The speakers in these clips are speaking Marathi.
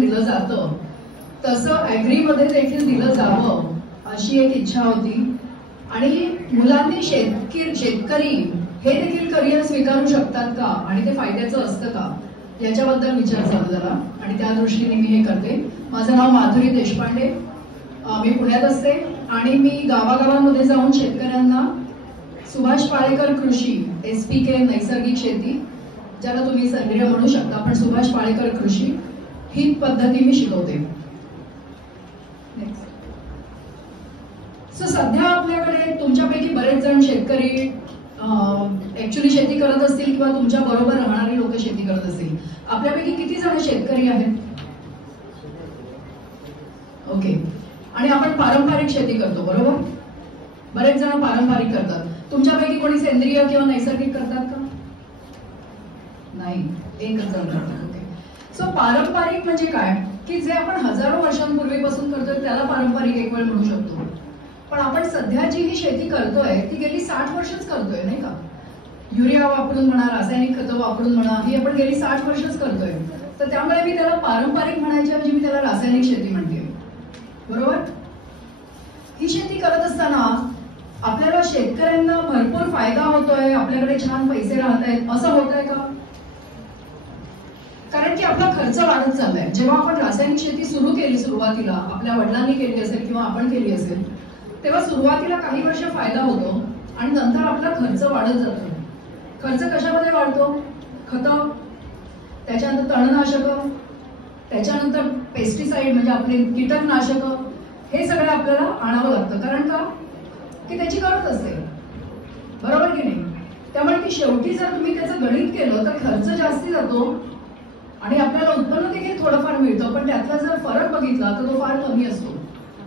दिलं जातं तसं ॲग्रीमध्ये देखील दिलं जावं अशी एक इच्छा होती. आणि मुलांनी शेतकरी हे देखील करिअर स्वीकारू शकतात का आणि ते फायद्याचं असतं का याच्याबद्दल विचार झाला जरा, आणि त्या दृष्टीने मी हे करते. माझं नाव माधुरी देशपांडे, मी पुण्यात असते आणि मी गावागावांमध्ये जाऊन शेतकऱ्यांना सुभाष पाळेकर कृषी SPK नैसर्गिक शेती, ज्याला तुम्ही सेंद्रिय म्हणू शकता, पण सुभाष पाळेकर कृषी ही पद्धती मी शिकवते. सो सध्या आपल्याकडे तुमच्यापैकी बरेच जण शेतकरी ऍक्च्युली शेती करत असतील किंवा तुमच्या बरोबर राहणारी लोक शेती करत असतील. आपल्यापैकी किती जण शेतकरी आहेत? ओके. आणि आपण पारंपरिक शेती करतो, बरोबर? बरेच जण पारंपरिक करतात. तुमच्यापैकी कोणी सेंद्रिय किंवा नैसर्गिक करतात का? नाही, एकच जण करतात. ओके. सो पारंपरिक म्हणजे काय की जे आपण हजारो वर्षांपूर्वीपासून करतोय त्याला पारंपरिक एक वेळ म्हणू शकतो. पण आपण सध्या जी ही शेती करतोय ती गेली 60 वर्षच करतोय, नाही का? युरिया वापरून म्हणा, रासायनिक खतं वापरून म्हणा, ही आपण गेली 60 वर्षच करतोय. तर त्यामुळे मी त्याला पारंपरिक म्हणायच्या म्हणजे मी त्याला रासायनिक शेती म्हणते, बरोबर? ही शेती करत असताना आपल्याला शेतकऱ्यांना भरपूर फायदा होतोय, आपल्याकडे छान पैसे राहत आहेत असं होतंय का? कारण की आपला खर्च वाढत चाललाय. जेव्हा आपण रासायनिक शेती सुरू केली सुरुवातीला, आपल्या वडिलांनी केली असेल किंवा आपण केली असेल, तेव्हा सुरुवातीला काही वर्ष फायदा होतो आणि नंतर आपला खर्च वाढत जातो. खर्च कशामध्ये वाढतो? खतं, त्याच्यानंतर तणनाशक, त्याच्यानंतर पेस्टिसाइड म्हणजे आपले कीटकनाशक, हे सगळं आपल्याला आणावं लागतं. कारण का? की त्याची गरज असते, बरोबर की नाही? त्यामुळे की शेवटी जर तुम्ही त्याचं गणित केलं तर खर्च जास्ती जातो आणि आपल्याला उत्पन्न देखील थोडंफार मिळतं, पण त्यातला जर फरक बघितला तर तो फार कमी असतो.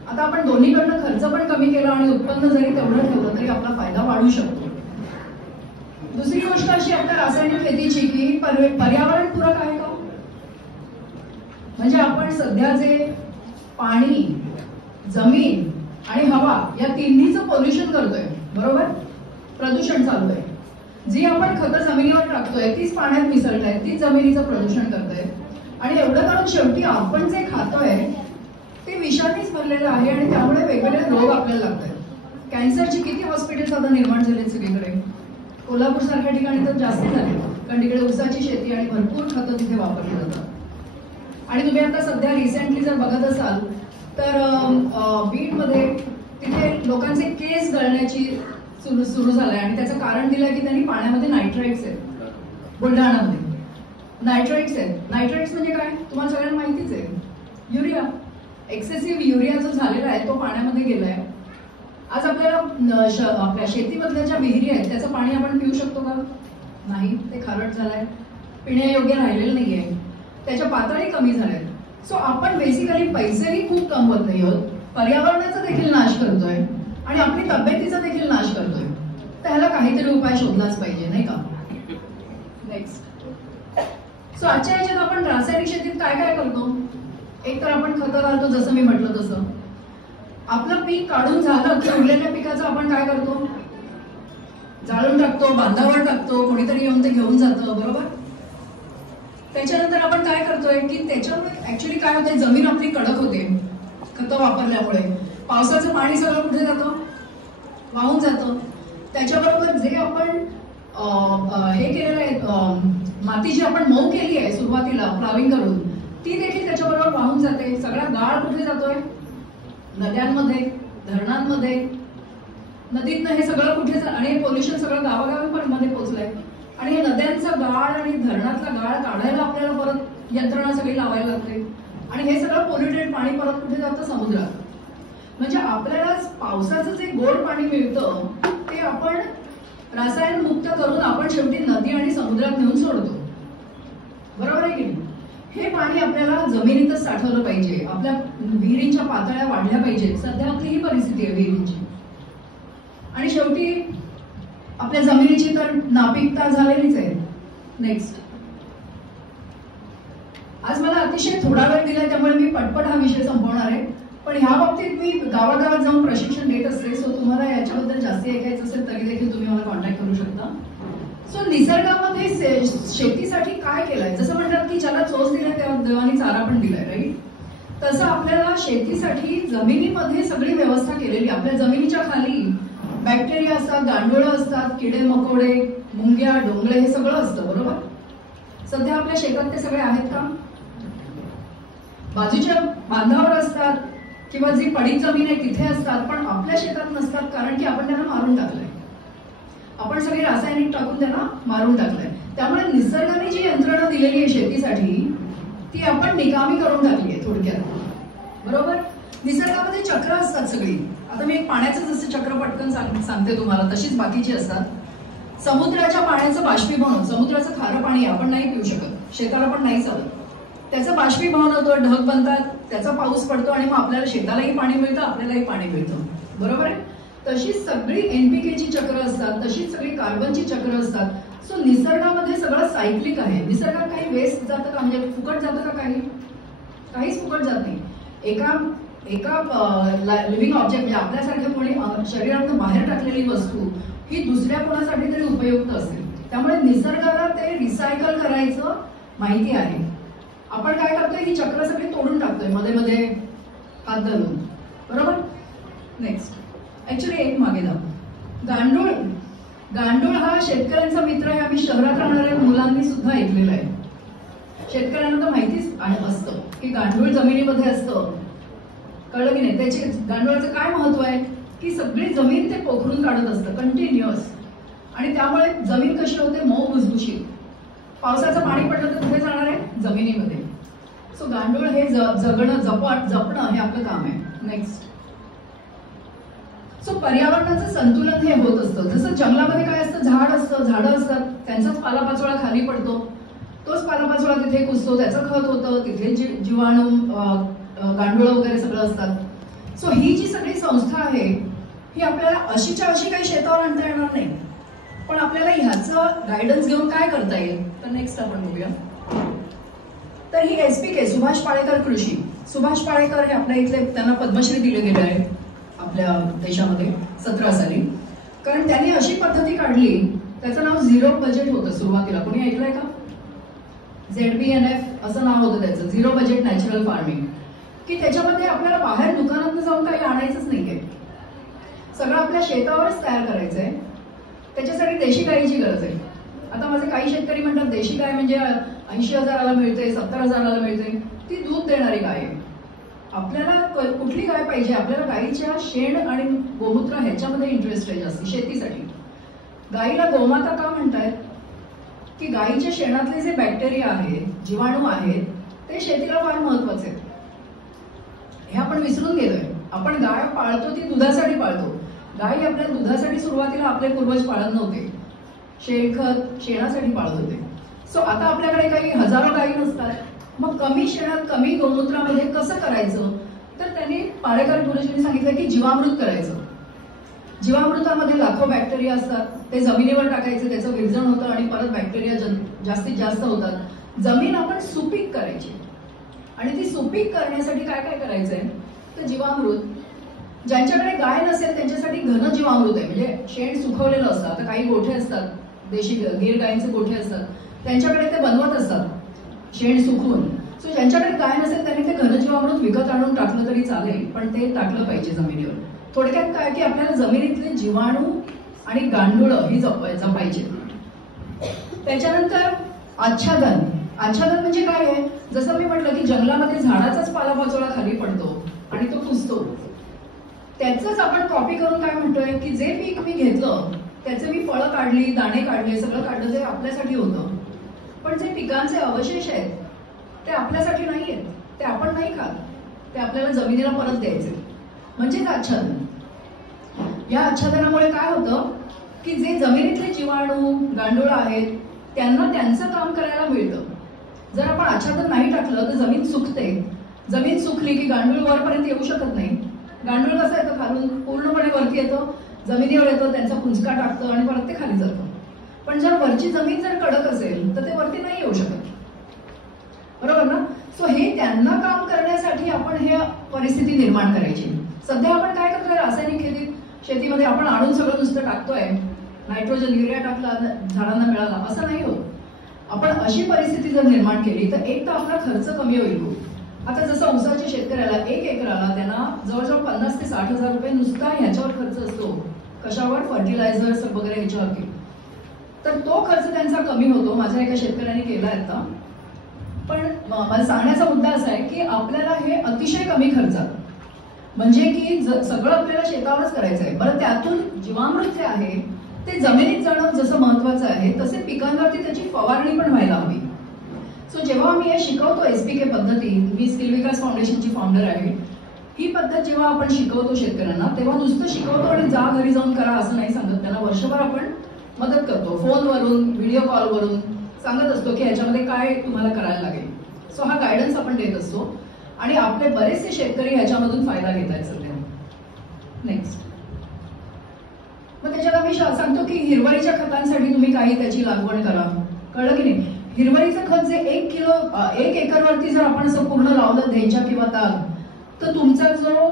आता आपण दोन्हीकडनं खर्च पण कमी केला आणि उत्पन्न जरी तेवढं ठेवलं तरी आपला फायदा वाढू शकतो. दुसरी गोष्ट अशी आपल्या रासायनिक शेतीची की पर्यावरणपूरक आहे का? म्हणजे आपण सध्या जे पाणी, जमीन आणि हवा या तिन्हीचं पोल्युशन करतोय, बरोबर? प्रदूषण चालू आहे. जी आपण खतं जमिनीवर टाकतोय तीच पाण्यात मिसळताय, तीच जमिनीचं प्रदूषण करतोय. आणि एवढं करून शेवटी आपण जे खातोय ते विषाणीच भरलेलं आहे आणि त्यामुळे वेगवेगळे रोग आपल्याला लागतात. कॅन्सरची किती हॉस्पिटल्स आता निर्माण झाले सगळीकडे. कोल्हापूर सारख्या ठिकाणी तर जास्त झाले, कारण तिकडे ऊसाची शेती आणि भरपूर खतं तिथे वापरली जातात. आणि तुम्ही आता सध्या रिसेंटली जर बघत असाल तर बीडमध्ये तिथे लोकांचे केस गळण्याची सुरू झालंय आणि त्याचं कारण दिलंय की त्यांनी पाण्यामध्ये नायट्राइट्स आहेत. बुलढाणामध्ये नायट्राइट्स आहेत. नायट्राइट्स म्हणजे काय तुम्हाला सगळ्यांना माहितीच आहे. युरिया, एक्सेसिव्ह युरिया जो झालेला आहे तो पाण्यामध्ये गेलाय. आज आपल्याला आपल्या शेतीमधल्या ज्या विहिरी आहेत त्याचं पाणी आपण पिऊ शकतो का? नाही, ते खारट झालंय, पिण्यायोग्य राहिलेलं नाहीये, त्याच्या पातळी कमी झाल्यात. सो आपण बेसिकली पैसेही खूप कमवत नाही आहोत, पर्यावरणाचा देखील नाश करतोय आणि आपली तब्येतीचा देखील नाश करतोय. तर ह्याला काहीतरी उपाय शोधलाच पाहिजे, नाही का? नेक्स्ट. सो आजच्या ह्याच्यात आपण रासायनिक शेतीत काय काय करतो? एक तर आपण खतं घालतो, जसं मी म्हटलं तसं. आपलं पीक काढून झालं की उरलेल्या पिकाचं आपण काय करतो? जाळून टाकतो, बांधावर टाकतो, कोणीतरी येऊन ते घेऊन जातं, बरोबर? त्याच्यानंतर आपण काय करतोय की त्याच्यामुळे ऍक्च्युली काय होते, जमीन आपली कडक होते खतं वापरल्यामुळे. पावसाचं पाणी सगळं कुठे जातं? वाहून जातं. त्याच्याबरोबर जे आपण हे केलेलं आहे, माती जी आपण मऊ केली आहे सुरुवातीला प्लाविंग करून, ती देखील त्याच्याबरोबर वाहून जाते. सगळा गाळ कुठे जातोय? नद्यांमध्ये, धरणांमध्ये. नदीतनं हे सगळं कुठे, आणि पोल्युशन सगळं गावागावांमध्ये पोहोचलंय. आणि हे नद्यांचा गाळ आणि धरणातला गाळ काढायला आपल्याला परत यंत्रणा सगळी लावायला लागते आणि हे सगळं पोल्युटेड पाणी परत कुठे जातं? समुद्रात. म्हणजे आपल्याला पावसाचं जे गोड पाणी मिळतं ते आपण रसायन मुक्त करून आपण शेवटी नदी आणि समुद्रात नेऊन सोडतो, बरोबर आहे की नाही? हे पाणी आपल्याला जमिनीतच साठवलं पाहिजे. आपल्या विहिरींच्या पातळ्या वाढल्या पाहिजेत. सध्या आपली ही परिस्थिती आहे विहिरींची. आणि शेवटी आपल्या जमिनीची तर नापीकता झालेलीच आहे. नेक्स्ट. आज मला अतिशय थोडा वेळ दिलाय त्यामुळे मी पटपट हा विषय संपवणार आहे. पण ह्या बाबतीत मी गावागावात जाऊन प्रशिक्षण देत असते. सो तुम्हाला याच्याबद्दल जास्ती ऐकायचं असेल तरी देखील तुम्ही मला कॉन्टॅक्ट करू शकता. सो निसर्गामध्ये शेतीसाठी काय केलंय, जसं म्हणतात की ज्याला चोच दिलाय त्या देवानी चारा पण दिलाय, राईट? तसं आपल्याला शेतीसाठी जमिनीमध्ये सगळी व्यवस्था केलेली. आपल्या जमिनीच्या खाली बॅक्टेरिया असतात, गांडुळं असतात, किडे मकोडे, मुंग्या, डोंगळे, हे सगळं असतं, बरोबर? सध्या आपल्या शेतात ते सगळे आहेत का? बाजूच्या बांधावर असतात किंवा जी पडीक जमीन आहे तिथे असतात, पण आपल्या शेतात नसतात, कारण की आपण त्यांना मारून टाकलंय. आपण सगळे रासायनिक टाकून त्यांना मारून टाकलंय. त्यामुळे निसर्गाने जी यंत्रणा दिलेली आहे शेतीसाठी ती आपण निकामी करून टाकली आहे थोडक्यात, बरोबर? निसर्गामध्ये चक्र असतात सगळी. आता मी एक पाण्याचं जसं चक्र पटकन सांगते तुम्हाला, तशीच बाकीची असतात. समुद्राच्या पाण्याचं बाष्पीभवन, समुद्राचं खारं पाणी आपण नाही पिऊ शकत, शेताला पण नाही चालत. त्याचं बाष्पीभवन होतं, ढग बनतात, त्याचा पाऊस पडतो आणि मग आपल्याला शेतालाही पाणी मिळतं, आपल्यालाही पाणी मिळतं, बरोबर आहे? तशीच सगळी एनपीकेची चक्र असतात, तशीच सगळी कार्बनची चक्र असतात. सो निसर्गामध्ये सगळं सायक्लिक आहे. निसर्गात काही वेस्ट जातं का, म्हणजे फुकट जातं का? काहीच फुकट जात नाही. एका लिव्हिंग ऑब्जेक्ट, म्हणजे आपल्यासारख्या कोणी शरीरातून बाहेर टाकलेली वस्तू ही दुसऱ्या कोणासाठी तरी उपयुक्त असते. त्यामुळे निसर्गाला ते रिसायकल करायचं माहिती आहे. आपण काय करतोय, ही चक्र सगळी तोडून टाकतोय मध्ये मध्ये हात घालून, बरोबर? नेक्स्ट, ऍक्च्युली एक मागे जा. गांडूळ हा शेतकऱ्यांचा मित्र आहे. आम्ही शहरात राहणाऱ्या मुलांनी सुद्धा ऐकलेलं आहे. शेतकऱ्यांना तर माहितीच असतं की गांडूळ जमिनीमध्ये असतं, कळलं की नाही? त्याचे गांडुळाचं काय महत्व आहे की सगळी जमीन ते पोखरून काढत असतं कंटिन्युअस, आणि त्यामुळे जमीन कशी होते, मऊ भुसभुशीत. पावसाचं पाणी पडलं तर कुठे जाणार आहे, जमिनीमध्ये. सो गांडूळ हे जपणं हे आपलं काम आहे. नेक्स्ट, सो पर्यावरणाचं संतुलन हे होत असतं. जसं जंगलामध्ये काय असतं, झाडं असतात, त्यांचाच पालापाचोळा खाली पडतो, तोच पालापाचोळा तिथे कुसतो, त्याचं खत होतं, तिथे जीवाणू, गांडुळं वगैरे सगळं असतात. सो ही जी सगळी संस्था आहे ही आपल्याला अशीच्या अशी काही शेतावर आणता येणार नाही, पण आपल्याला ह्याचं गायडन्स घेऊन काय करता येईल, तर नेक्स्ट आपण बघूया. तर ही SPK, सुभाष पाळेकर कृषी. सुभाष पाळेकर हे आपल्या इथले, त्यांना पद्मश्री दिले गेले आहे आपल्या देशामध्ये 17 साली, कारण त्यांनी अशी पद्धती काढली. त्याचं नाव झिरो बजेट होतं सुरुवातीला. कोणी ऐकलंय का? ZBNF असं नाव होतं त्याचं, झिरो बजेट नॅचरल फार्मिंग. की त्याच्यामध्ये आपल्याला बाहेर दुकानात जाऊन काही आणायचंच नाहीये, सगळं आपल्या शेतावरच तयार करायचंय. त्याच्यासाठी देशी गाईची गरज आहे. आता माझे काही शेतकरी म्हणतात देशी गाय म्हणजे 80,000ला मिळते, 70,000ला मिळते, ती दूध देणारी गाय आहे. आपल्याला कुठली गाय पाहिजे? आपल्याला गाईच्या शेण आणि गोमूत्र ह्याच्यामध्ये इंटरेस्ट आहे जास्त शेतीसाठी. गाईला गोमाता का म्हणतायत? की गाईच्या शेणातले जे बॅक्टेरिया आहेत, जीवाणू आहेत, ते शेतीला फार महत्वाचे आहेत. हे आपण विसरून गेलोय. आपण गाय पाळतो ती दुधासाठी पाळतो. गाय आपल्या दुधासाठी सुरुवातीला आपले पूर्वज पाळत नव्हते, शेणखत, शेणासाठी पाळत होते. सो आता आपल्याकडे काही हजारो गायी नसतात, मग कमी शेणात कमी गोमूत्रामध्ये कसं करायचं? तर त्यांनी पाळेकर गुरुजींनी सांगितलं की जीवामृत करायचं. जीवामृतामध्ये लाखो बॅक्टेरिया असतात, ते जमिनीवर टाकायचे, त्याचं विरजण होतं आणि परत बॅक्टेरिया जास्तीत जास्त होतात. जमीन आपण सुपीक करायची, आणि ती सुपीक करण्यासाठी काय काय करायचंय, तर जीवामृत. ज्यांच्याकडे गाय नसेल त्यांच्यासाठी घन जीवामृत आहे, म्हणजे शेण सुकवलेलं असतं. आता काही गोठे असतात, देशी गीर गायींचे गोठे असतात, त्यांच्याकडे ते बनवत असतात शेण सुकवून. सो ज्यांच्याकडे गाय नसेल त्यांनी ते घन जीवामृत विकत आणून टाकलं तरी चालेल, पण ते टाकलं पाहिजे जमिनीवर. थोडक्यात काय की आपल्याला जमिनीतले जीवाणू आणि गांडुळं ही जपायचे. त्याच्यानंतर आच्छादन. आच्छादन म्हणजे काय आहे? जसं मी म्हटलं की जंगलामध्ये झाडाचाच पालापाचोळा खाली पडतो आणि तो पुसतो, त्याच आपण कॉपी करून काय म्हणतोय की जे पीक मी घेतलं त्याचे मी फळं काढली, दाणे काढले, सगळं काढलं, ते आपल्यासाठी होतं. पण जे पिकांचे अवशेष आहेत ते आपल्यासाठी नाही आहेत, ते आपण नाही खात, ते आपल्याला जमिनीला परत द्यायचे, म्हणजेच आच्छादन. या आच्छादनामुळे काय होतं की जे जमिनीतले जीवाणू, गांडुळं आहेत त्यांना त्यांचं काम करायला मिळतं. जर आपण आच्छादन नाही टाकलं तर जमीन सुकते. जमीन सुकली की गांडूळ वरपर्यंत येऊ शकत नाही. गांडूळ कसं येतं, खालून पूर्णपणे वरती येतं, जमिनीवर येतं, त्यांचा पुंजका टाकतं आणि परत ते खाली जातं. पण जर वरची जमीन जर कडक असेल तर ते वरती नाही येऊ शकत, बरोबर ना? सो हे त्यांना काम करण्यासाठी आपण हे परिस्थिती निर्माण करायची. सध्या आपण काय करतोय, रासायनिक शेतीमध्ये आपण आणून सगळं नुसतं टाकतोय. नायट्रोजन युरिया टाकला झाडांना मिळाला, असं नाही होत. आपण अशी परिस्थिती जर निर्माण केली तर एक तर आपला खर्च कमी होईल. आता जसं ऊसाच्या शेतकऱ्याला 1 एकराला त्यांना जवळजवळ 50 ते 60 हजार रुपये नुसता ह्याच्यावर खर्च असतो. कशावर? फर्टिलायझर्स वगैरे ह्याच्यावरती. तर तो खर्च त्यांचा कमी होतो. माझ्या एका शेतकऱ्याने केला आता. पण मला सांगण्याचा मुद्दा असा आहे की आपल्याला हे अतिशय कमी खर्चात, म्हणजे की सगळं आपल्याला शेतावरच करायचं आहे. बरं, त्यातून जीवामृत जे आहे ते जमिनीत जाणं जसं महत्वाचं आहे, तसे पिकांवरती त्याची फवारणी पण व्हायला हवी. सो जेव्हा आम्ही हे शिकवतो SPK पद्धती, मी स्किल विकास फाउंडेशनची फाउंडर आहे, ही पद्धत जेव्हा आपण शिकवतो शेतकऱ्यांना, तेव्हा नुसतं शिकवतो आणि जा घरी जाऊन करा असं नाही सांगत. त्यांना वर्षभर आपण मदत करतो. फोनवरून, व्हिडिओ कॉलवरून सांगत असतो की ह्याच्यामध्ये काय तुम्हाला करायला लागेल. सो हा गायडन्स आपण देत असतो आणि आपले बरेचसे शेतकरी ह्याच्यामधून फायदा घेत आहेत सध्या. नेक्स्ट, मग त्याच्यात आम्ही सांगतो की हिरवळीच्या खतांसाठी तुम्ही काही त्याची लागवड करा. कळलं की नाही? हिरवळीचं खत जे 1 एकरवरती जर आपण असं पूर्ण लावलं ढेंच्या किंवा ताग, तर तुमचा जो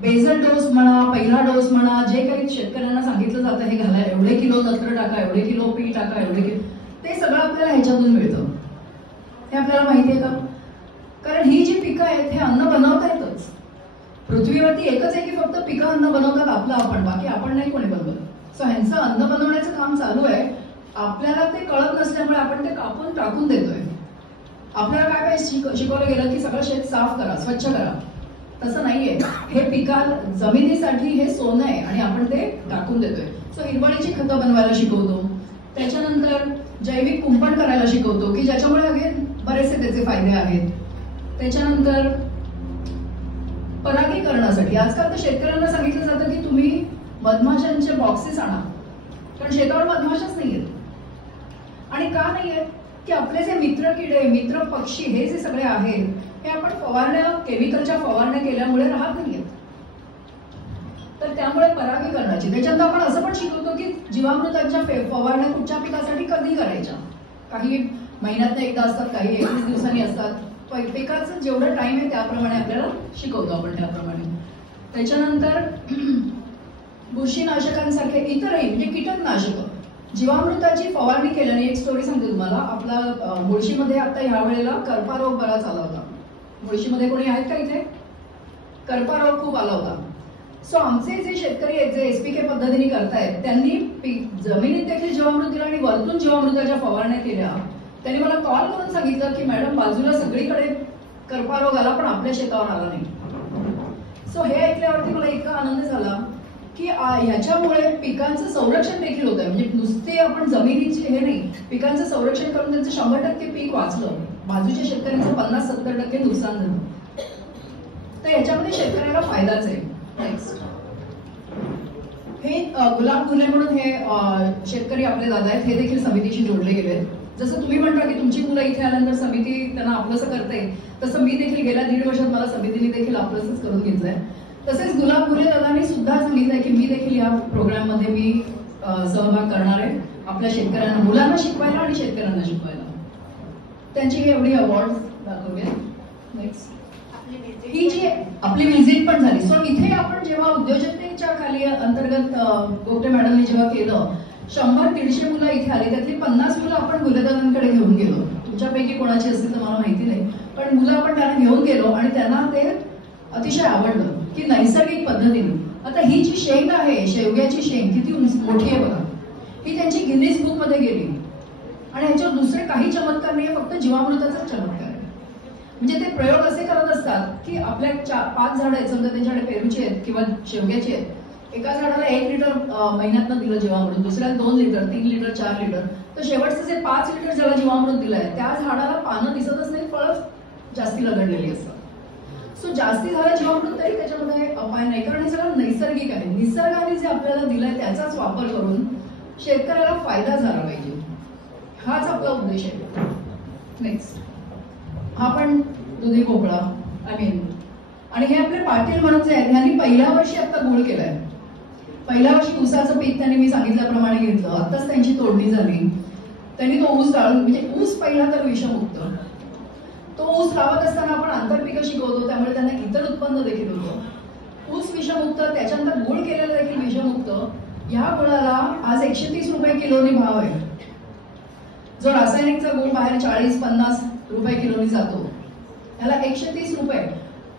बेसल डोस म्हणा, पहिला डोस म्हणा, जे काही शेतकऱ्यांना सांगितलं जातं हे घाला, एवढे किलो नत्र टाका, एवढे किलो पी टाका, एवढे किलो, ते सगळं आपल्याला ह्याच्यातून मिळतं. हे आपल्याला माहिती आहे का? कारण ही जी पिकं आहेत हे अन्न बनवता येतच. पृथ्वीवरती एकच आहे की फक्त पिकं अन्न बनवतात आपलं आपण, बाकी आपण नाही कोणी बनवत. सो ह्यांचं अन्न बनवण्याचं काम चालू आहे. आपल्याला ते कळत नसल्यामुळे आपण ते कापून टाकून देतोय. आपल्याला काय शिकवलं गेलं की सगळं शेत साफ करा, स्वच्छ करा. तसं नाहीये. हे जमिनीसाठी हे सोनं आहे आणि आपण ते टाकून देतोय. सो हिरवळीची खतं बनवायला शिकवतो. त्याच्यानंतर जैविक कुंपण करायला शिकवतो की ज्याच्यामुळे अगेन बरेचसे त्याचे फायदे आहेत. त्याच्यानंतर परागीकरणासाठी आजकाल तर शेतकऱ्यांना सांगितलं जातं की तुम्ही मधमाशांचे बॉक्सेस आणा, पण शेतावर मधमाशाच नाहीयेत. आणि का नाहीयेत? की आपले जे मित्र किडे, मित्र पक्षी हे जे सगळे आहेत हे आपण केमिकलच्या फवारण्या केल्यामुळे राहत नाहीयेत. तर त्यामुळे परागीकरणाची, त्याच्यानंतर आपण असं पण शिकवतो की जीवामृतांच्या फवारण्या कुठच्या पिकासाठी कधी करायच्या. काही महिन्यात एकदा असतात, काही 21 दिवसांनी असतात. पिकाचं जेवढं टाइम आहे त्याप्रमाणे आपल्याला शिकवतो आपण त्याप्रमाणे. त्याच्यानंतर बुरशीनाशकांसारखे इतरही म्हणजे कीटकनाशक, जीवामृताची फवारणी केल्याने, एक स्टोरी सांगते तुम्हाला. आपला मुळशीमध्ये आता ह्या वेळेला करपा रोग बराच आला होता. मुळशीमध्ये कोणी आहेत का इथे? करपा रोग खूप आला होता. सो आमचे जे शेतकरी आहेत जे SPK पद्धतीने करतायत, त्यांनी जमिनीत देखील जीवामृत दिलं आणि वरतून जीवामृताच्या फवारण्या केल्या. त्यांनी मला कॉल करून सांगितलं की मॅडम, बाजूला सगळीकडे करपा रोग आला पण आपल्या शेतावर आला नाही. सो हे ऐकल्यावरती मला इतका आनंद झाला की ह्याच्यामुळे पिकांचं संरक्षण देखील होत आहे. म्हणजे नुसते आपण जमिनीचे हे नाही, पिकांचं संरक्षण करून त्यांचं 100% पीक वाचलं. बाजूच्या शेतकऱ्यांचं 50-70% नुकसान झालं. तर याच्यामध्ये शेतकऱ्याला फायदाच आहे. नेक्स्ट, हे गुलाब घुले म्हणून हे शेतकरी आपले दादा आहेत, हे देखील समितीशी जोडले गेले आहेत. जसं तुम्ही म्हणता की तुमची मुलं इथे आल्यानंतर समिती त्यांना आपलंसं करते, तसं मी देखील गेल्या 1.5 वर्षात मला समितीने देखील आपलंसंच करून घेतलंय. तसेच गुलाब घुले दादांनी सुद्धा सांगितलंय की मी देखील या प्रोग्राम मध्ये मी सहभाग करणार आहे, आपल्या शेतकऱ्यांना, मुलांना शिकवायला आणि शेतकऱ्यांना शिकवायला. त्यांची ही एवढी अवॉर्ड दाखवूया. नेक्स्ट, ही जी आपली व्हिजिट पण झाली. सो इथे आपण जेव्हा उद्योजकतेच्या खाली अंतर्गत गोपटे मॅडमने जेव्हा केलं, 100-150 मुलं इथे आली. त्यातली 50 मुलं आपण गुलेदारांकडे घेऊन गेलो. तुमच्यापैकी कोणाची असतील तर मला माहिती नाही, पण मुलं आपण त्यांना घेऊन गेलो आणि त्यांना ते अतिशय आवडलं की नैसर्गिक पद्धतीने. आता ही जी शेंग आहे, शेवग्याची शेंग, किती मोठी आहे बघा. ही त्यांची गिनीज बुक मध्ये गेली आणि ह्याच्यावर दुसरे काही चमत्कार नाही, फक्त जीवामृताचाच चमत्कार आहे. म्हणजे ते प्रयोग असे करत असतात की आपल्या 4-5 झाडं आहेत, समजा त्यांच्याकडे पेरूची आहेत किंवा शेवग्याची आहेत. एका झाडाला 1 लिटर महिन्यातनं दिलं जीवामृत, दुसऱ्याला 2 लिटर, 3 लिटर, 4 लिटर. तर शेवटचं जे 5 लिटर ज्याला जीवामृत दिलंय त्या झाडाला पानं दिसतच नाही, फळं जास्ती लगडलेली असतात. सो जास्ती झालं जीवामृत तरी त्याच्यामध्ये अपाय नाही, कारण हे सगळं नैसर्गिक आहे. निसर्गाने जे आपल्याला दिलंय त्याचाच वापर करून शेतकऱ्याला फायदा झाला पाहिजे, हाच आपला उद्देश आहे. नेक्स्ट, हा पण दुधी भोपळा आणि हे आपले पाटील म्हणून जे आहेत, ह्यांनी पहिल्या वर्षी आता गुळ केलाय. पहिल्या वर्षी ऊसाचं पीक त्यांनी मी सांगितल्याप्रमाणे घेतलं. आताच त्यांची तोडणी झाली. त्यांनी तो ऊस डाळून, म्हणजे ऊस पहिला तर विषमुक्त, तो ऊस लावत असताना आपण आंतरपिकं शिकवतो, त्यामुळे त्यांना इतर उत्पन्न देखील होतं. ऊस विषमुक्त, त्याच्यानंतर गुळ केलेलं देखील विषमुक्त. ह्या गुळाला आज 130 रुपये किलोनी भाव आहे. जो रासायनिकचा गुळ बाहेर 40-50 रुपये किलोनी जातो, त्याला 130 रुपये.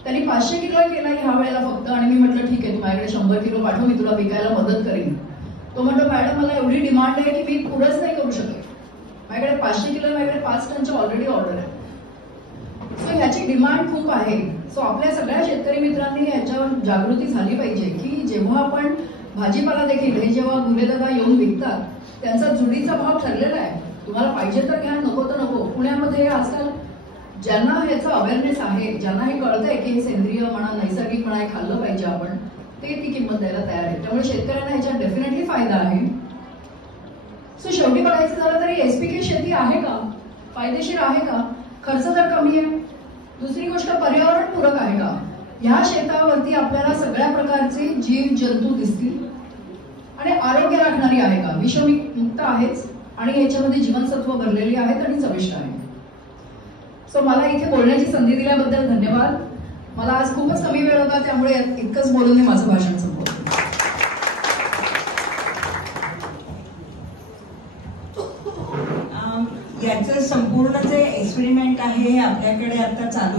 त्यांनी 500 किलो केला ह्या वेळेला फक्त. आणि मी म्हटलं ठीक आहे, तू माझ्याकडे 100 किलो पाठव, मी तुला विकायला मदत करीन. तो म्हणतो मॅडम मला एवढी डिमांड आहे की मी पुढंच नाही करू शकत. माझ्याकडे 500 किलो, माझ्याकडे 5 टनची ऑलरेडी ऑर्डर आहे. सो ह्याची डिमांड खूप आहे. सो आपल्या सगळ्या शेतकरी मित्रांनी ह्याच्यावर जागृती झाली पाहिजे की जेव्हा आपण भाजीपाला देखील हे जेव्हा गुलेदादा येऊन विकतात, त्यांचा जुडीचा भाव ठरलेला आहे. तुम्हाला पाहिजे तर घ्या, नको तर नको. पुण्यामध्ये आजकाल ज्यांना ह्याचा अवेअरनेस आहे, ज्यांना हे कळतंय की हे सेंद्रिय म्हणा, नैसर्गिक म्हणा, हे खाल्लं पाहिजे आपण, ते ती किंमत द्यायला तयार आहे. त्यामुळे शेतकऱ्यांना ह्याच्यात डेफिनेटली फायदा आहे. सो शेवटी बघायचं झालं तरी एसपीके शेती आहे का, फायदेशीर आहे का, खर्च जर कमी आहे, दुसरी गोष्ट पर्यावरणपूरक आहे का. ह्या शेतावरती आपल्याला सगळ्या प्रकारचे जीव जंतू दिसतील आणि आरोग्य राखणारी आहे का, विषमुक्त आहेच आणि ह्याच्यामध्ये जीवनसत्व भरलेली आहेत आणि चविष्ट आहे. सो मला इथे बोलण्याची संधी दिल्याबद्दल धन्यवाद. मला आज खूपच कमी वेळ होता, त्यामुळे इतकंच बोलून मी माझं भाषण संपवतो. याचं संपूर्ण जे एक्सपेरिमेंट आहे हे आपल्याकडे आता चालू